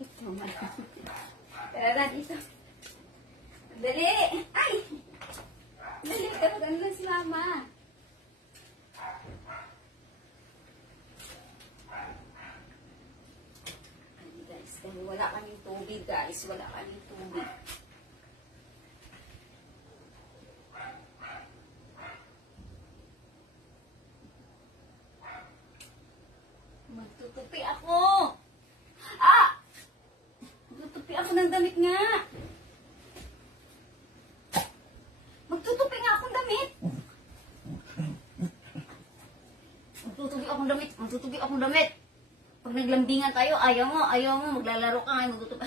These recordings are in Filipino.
Ito man. Tara dito. Dali! Ay! Dali, tawagan lang si Mama. Guys, dahil wala kaming tubig, guys. Wala kaming tubig. Magtutupi ako! Ah! Magtutupi ako ng damit nga. Magtutupi nga akong damit. Magtutupi akong damit. Magtutupi akong damit. Pag naglambingan tayo, ayaw mo, maglalaro ka ngayon, magtutupi.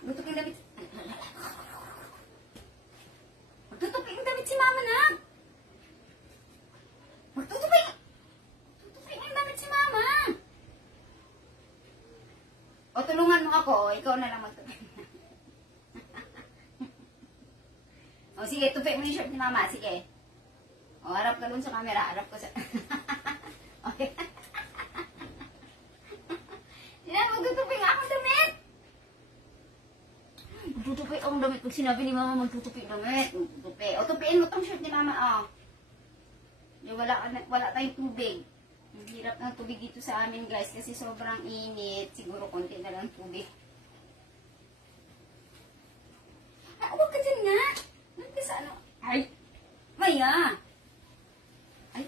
Magtutupi ang damit. Magtutupi ang damit si Mama na. Magtutupi. Magtutupi ang damit si Mama. O, tulungan mo ako. O, ikaw na lang magtupi. O, sige, tupi mo yung shirt ni Mama. Sige. O, harap ka dun sa camera. Harap ko sa... Okay. Yan, magtutupi nga akong damit. Magtutupi akong damit. Pag sinabi ni Mama, magtutupi damit. Magtutupi. O, tupiin mo tong shirt ni Mama. O. Wala tayong tubig. Ang hirap ng tubig dito sa amin, guys. Kasi sobrang init. Siguro konti na lang tubig. Ah, huwag ka dyan nga. Sa ano? Ay! Maya! Ay!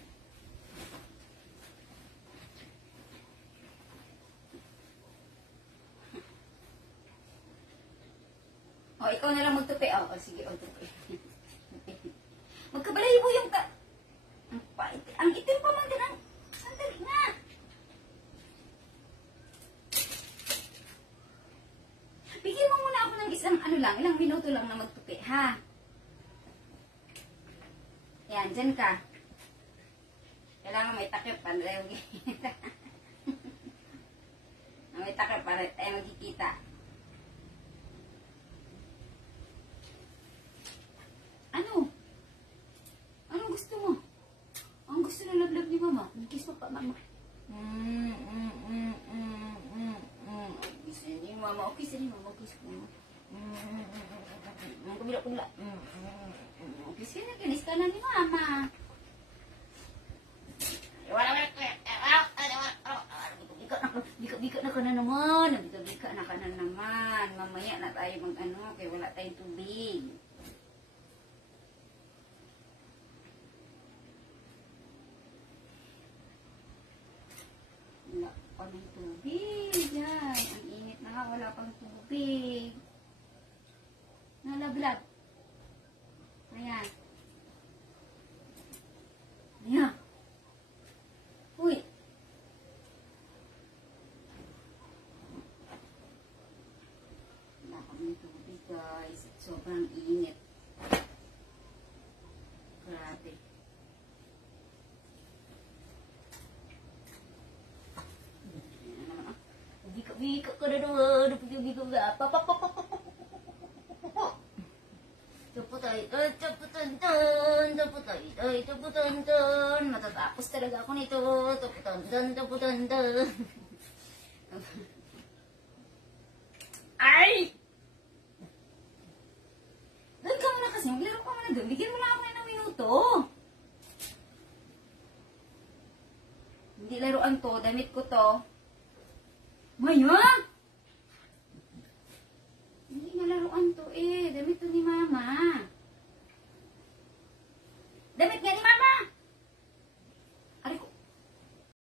O, ikaw na lang magtupi. O, sige, o, tupi. Magkabalahibo yung ka... Ang itim pa man din ang... Sandali nga! Bigyan mo muna ako ng ilang minuto lang na magtupi, ha? Yan, dyan ka. Kailangan may takip para tayo magkikita. May takip para tayo magkikita. Ano? Anong gusto mo? Ang gusto na lablab ni Mama. Kiss mo pa, Mama. Kiss ni Mama. Kiss ni Mama. Kiss mo. Kumila-kumila. Kiss ka na. Kinis ka na ni Mama. Bika-bika na ka na naman. Bika-bika na ka na naman. Mamaya na tayo mag-ano. Kaya wala tayong tubig. Wala pa ng tubig. Yan. Ang init na nga. Wala pang tubig. Nalaglag. Ayan. Ayan. Uy. Wala pa ng tubig, guys. Sobrang init. Grabe. Bika ka na naman. Bika ka. Taputan. Matatapos talaga ako nito. Taputan. Ay! Doon ka muna kasi. Maglaro ka muna doon. Bigyan mo lang ako ng minuto. Hindi laruan to. Damit ko to. Maya!